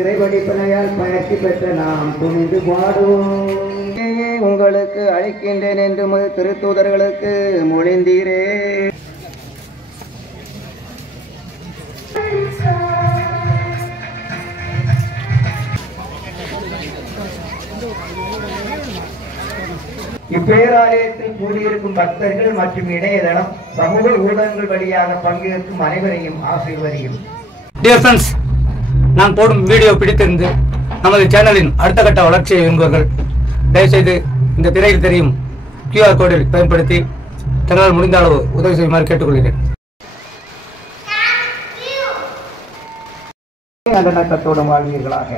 இறைவடிப்பனையால் பயிற்சி பெற்ற நாம் துணிந்து பாடுவோம். உங்களுக்கு அழைக்கின்றேன் என்று திருத்தூதர்களுக்கு மொழிந்தீரே. இப்பேராலயத்தில் கூடியிருக்கும் பக்தர்கள் மற்றும் இணையதளம் சமூக ஊடகங்கள் வழியாக பங்கேற்கும் அனைவரையும் ஆசீர்வதியும். டியர் ஃப்ரெண்ட்ஸ், நான் போடும் வீடியோ பிடித்திருந்து நமது சேனலின் அடுத்த கட்ட வளர்ச்சியை விரும்புவர்கள் தயவுசெய்து இந்த திரையில் தெரியும் QR கோடில் பயன்படுத்தி தங்களால் முடிந்த அளவு உதவி செய்யுமாறு கேட்டுக்கொள்கிறேன். நல்லெண்ணத்தோடும் வாழ்வீர்களாக.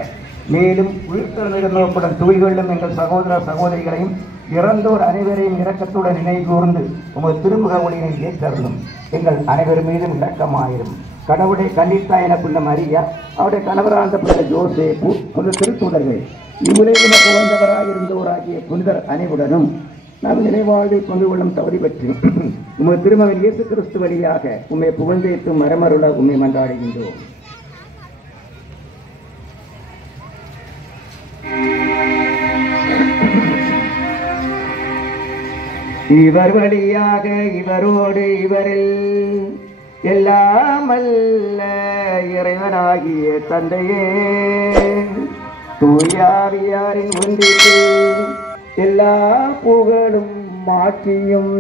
மேலும் உயிர்த்தெழுந்தோப்புடன் தூய்கொள்ளும் எங்கள் சகோதர சகோதரிகளையும் இறந்தோர் அனைவரையும் இரக்கத்துடன் நினைவு கூர்ந்து உமது திருமுக ஒளியினை ஏற்றருளும். எங்கள் அனைவர் மீதும் இரக்கமாயிரும். கடவுளை கண்டித்தா என புள்ள மரியா, அவருடைய கணவராந்த புள்ள ஜோசேப்பு, புனித திருத்தூதர்கள், இவ்வுலகில் புகழ்ந்தவராயிருந்தோராகிய புனிதர் அனைவருடனும் நாம் நினைவாழ்வை கொண்டு கொள்ளும் தகுதி பற்றி உமது திருமகன் இயேசு கிறிஸ்து வழியாக உம்மை புகழ்ந்தேற்றும் மரமருள உம்மை மன்றாடுகின்றோம். இவர் வழியாக இவரோடு இவரில் எல்லாம் அல்ல இறைவனாகிய தந்தையே, தூயாவியாரின் ஒன்றிற்கு எல்லா புகழும் மாற்றியும்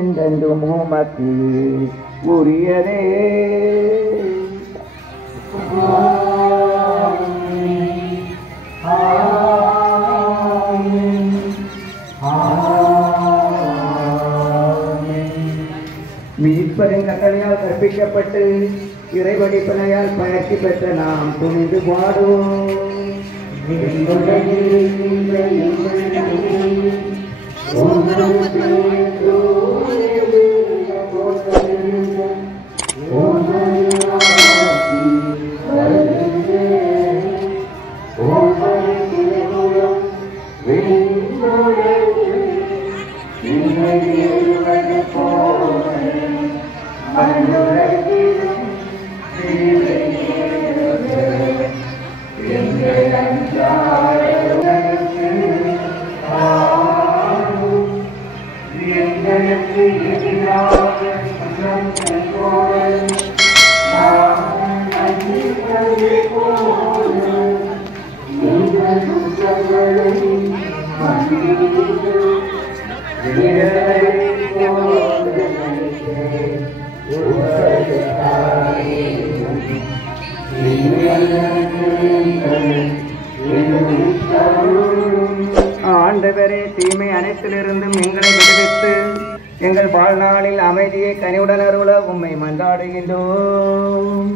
என்றென்றும் உமக்கு உரியதே. மீட்பரின் கட்டளையால் கற்பிக்கப்பட்டு இறைவடிப்பனையால் பயிற்சி பெற்ற நாம் துணிந்து பாடுவோம். ஆண்டவரே, தீமை அனைத்திலிருந்தும் எங்களை விடுவித்து எங்கள் வாழ்நாளில் அமைதியை கனிவுடன் அருள உம்மை மன்றாடுகின்றோம்.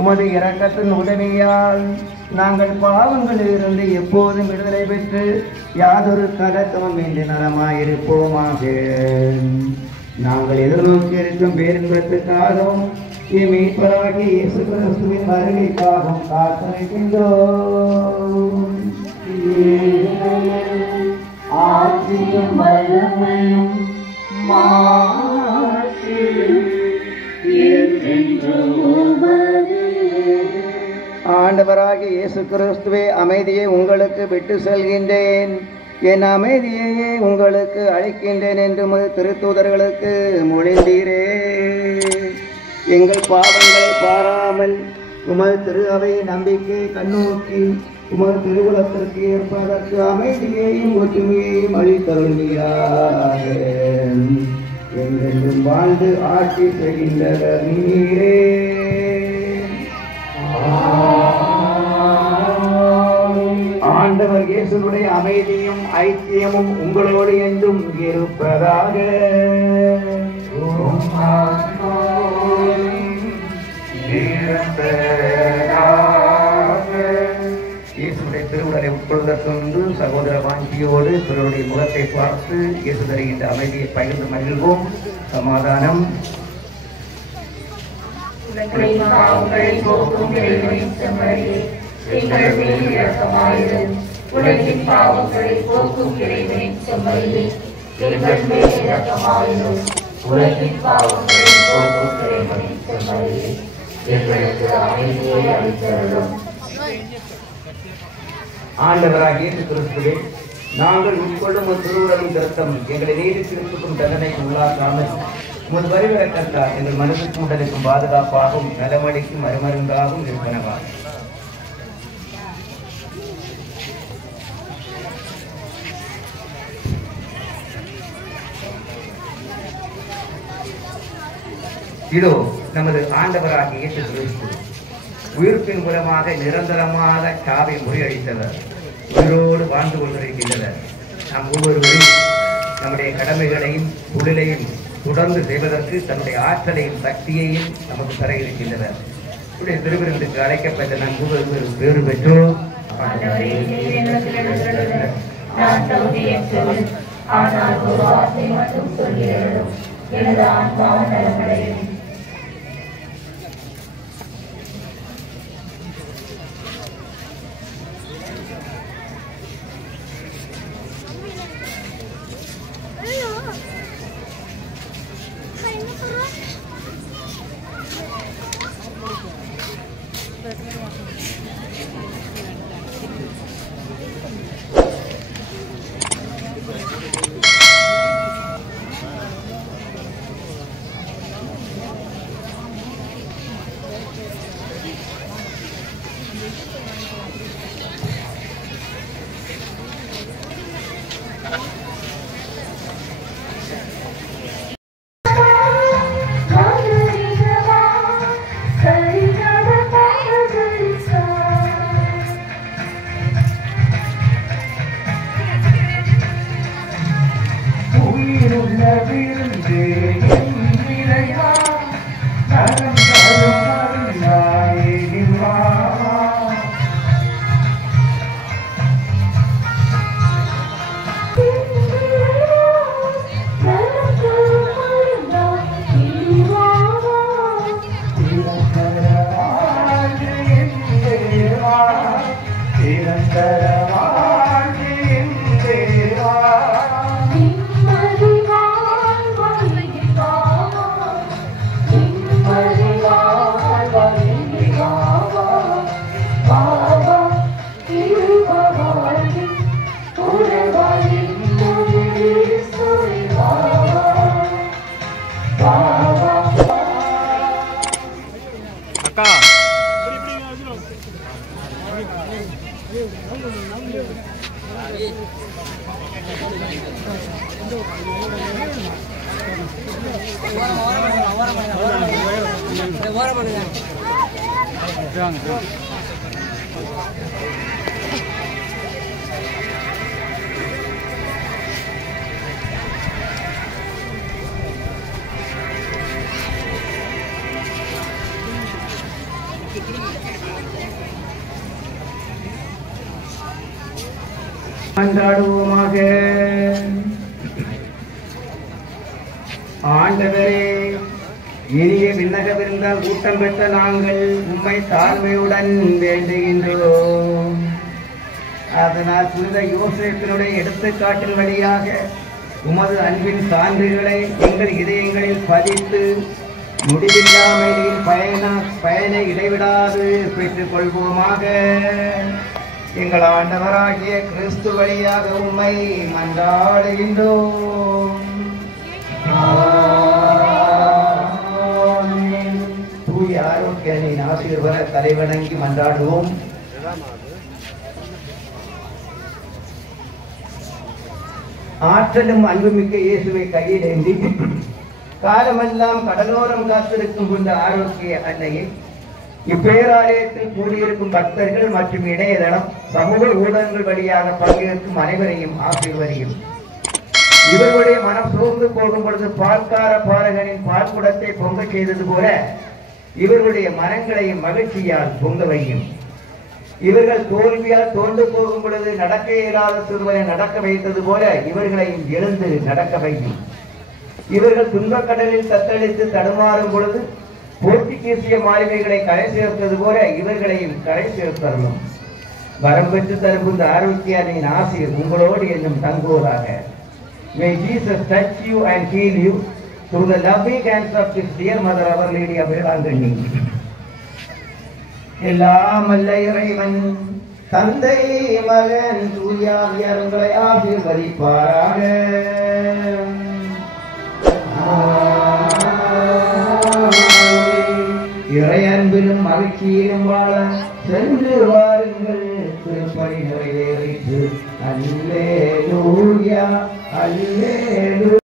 உமது இரக்கத்தின் உதவியால் நாங்கள் பாவங்களிலிருந்து எப்போதும் விடுதலை பெற்று யாதொரு கலக்கமும் இன்றி நலமாயிருப்போமாக. நாங்கள் எதிர்நோக்கி இருக்கும் பேரின்பத்துக்காகவும் மீட்பராகிய இயேசு கிறிஸ்துவின் வருகைக்காகவும் காத்திருக்கின்றோம். ஆட்சியும் வல்லமையும் ஆண்டவராகிய இயேசு கிறிஸ்துவே, அமைதியை உங்களுக்கு விட்டு செல்கின்றேன், என் அமைதியையே உங்களுக்கு அளிக்கின்றேன் என்று திருத்தூதர்களுக்கு மொழிந்தீரே. எங்கள் பாவங்களை பாராமல் உமது திரு அவை நம்பிக்கை கண்ணோக்கி உமது திருவுலத்திற்கு ஏற்பதற்கு அமைதியையும் ஒற்றுமையையும் அளித்தருள்வீராக. என்றென்றும் வாழ்ந்து ஆட்சி செய்கின்றவர் நீரே. ஆண்டவர் இயேசுவுடைய அமைதியும் ஐக்கியமும் உங்களோடு என்றும் இருப்பதாக. இயேசுடைய திருவுடலை உட்கொள்வதற்கு சகோதர வாஞ்சியோடு பிறருடைய முகத்தை பார்த்து இயேசு தருகின்ற அமைதியை பகிர்ந்து மகிழ்வோம். சமாதானம். உலகின் பாவங்களை போக்கும் இறைவனின் செம்மறியே, எங்கள் மேல் இரக்கமாயிரும். உலகின் பாவங்களை போக்கும் இறைவனின் செம்மறியே, எங்களுக்கு அமைதியை அளித்தருளும். ஆண்டவராகிய இயேசு கிறிஸ்துவே, நாங்கள் உட்கொள்ளும் ஒரு திருவுடலின் திருத்தம் எங்களை நீடித்திருக்கும் தண்டனைக்கு உள்ளாக்காமல் உமது வருகிற கர்த்தா எங்கள் மனதுக்கும் உடலுக்கும் பாதுகாப்பாகவும் நலமளிக்கும் மறுமருந்தாகவும் இருப்பனவா. இதோ நமது ஆண்டவராகிய இயேசு கிறிஸ்து உயிர்ப்பின் மூலமாக நிரந்தரமாக சாவை முறியடித்தவர், உயிரோடு வாழ்ந்து கொண்டிருக்கின்றனர். நாம் ஒவ்வொருவரும் நம்முடைய கடமைகளையும் தொழிலையும் தொடர்ந்து செய்வதற்கு தன்னுடைய ஆற்றலையும் சக்தியையும் நமக்கு தர இருக்கின்றனர். திருவிருந்துக்கு அழைக்கப்பட்ட நம் ஒவ்வொருவரும் பேறு பெற்றோம். ஆனால் ஒரு வார்த்தை மட்டும் சொல்கிறோம், எனது ஆன்மா நலமடையும். மன்றாடுவோமாக. ஆண்டவரே, இனிய விண்ணக விருந்தால் கூட்டம் பெற்ற நாங்கள் உம்மை தாழ்மையுடன் வேண்டுகின்றோம். அதனால் புனித யோசேப்பினுடைய எடுத்துக்காட்டின் வழியாக உமது அன்பின் சான்றுகளை எங்கள் இதயங்களில் பதித்து முடிவில்லாமையின் பயனை இடைவிடாது பெற்றுக் கொள்வோமாக. எங்கள் ஆண்டவராகிய கிறிஸ்து வழியாக உம்மை மன்றாடுகின்றோம். தூய ஆரோக்கியனின் ஆசீர்வாத தலைவணங்கி மன்றாடுவோம். ஆற்றலும் அன்புமிக்க இயேசுவை கையில் ஏந்தி காலமெல்லாம் கடலோரம் காத்திருக்கும் கொண்ட ஆரோக்கிய அன்னையை இப்பேராலயத்தில் கூடியிருக்கும் பக்தர்கள் மற்றும் இணையதளம் சமூக ஊடகங்கள் வழியாக பங்கேற்கும் அனைவரையும் ஆசீர்வதியும். இவர்களுடைய மனம் சோர்ந்து போகும் பொழுது பால்கார பாலகனின் பால்குடத்தை பொங்க செய்தது போல இவர்களுடைய மனங்களையும் மகிழ்ச்சியால் பொங்க வையும். இவர்கள் தோல்வியால் தோண்டு போகும் பொழுது நடக்க இயலாத சிறுவனை நடக்க வைத்தது போல இவர்களையும் எழுந்து நடக்க வையும். இவர்கள் துன்பக்கடலில் தத்தளித்து தடுமாறும் பொழுது போர்த்துகீசிய மாலுமிகளை கரை சேர்த்தது போல இவர்களையும் கரை சேர்த்தரலும். வரம் பெற்று தரும் இந்த ஆரோக்கியனின் ஆசீர் உங்களோடு என்னும் தங்குவதாக. May Jesus touch you and heal you through the loving hands of His dear Mother, Our Lady of Vedangani. எல்லாம் அல்ல இறைவன் தந்தை மகன் தூயாவியார் உங்களை ஆசீர்வதிப்பாராக. இறையன்பிலும் மகிழ்ச்சியிலும் வாழ சென்று வாருங்கள். திருப்பணி நிறைவேறிற்று. அல்லேலூயா அல்லேலூயா.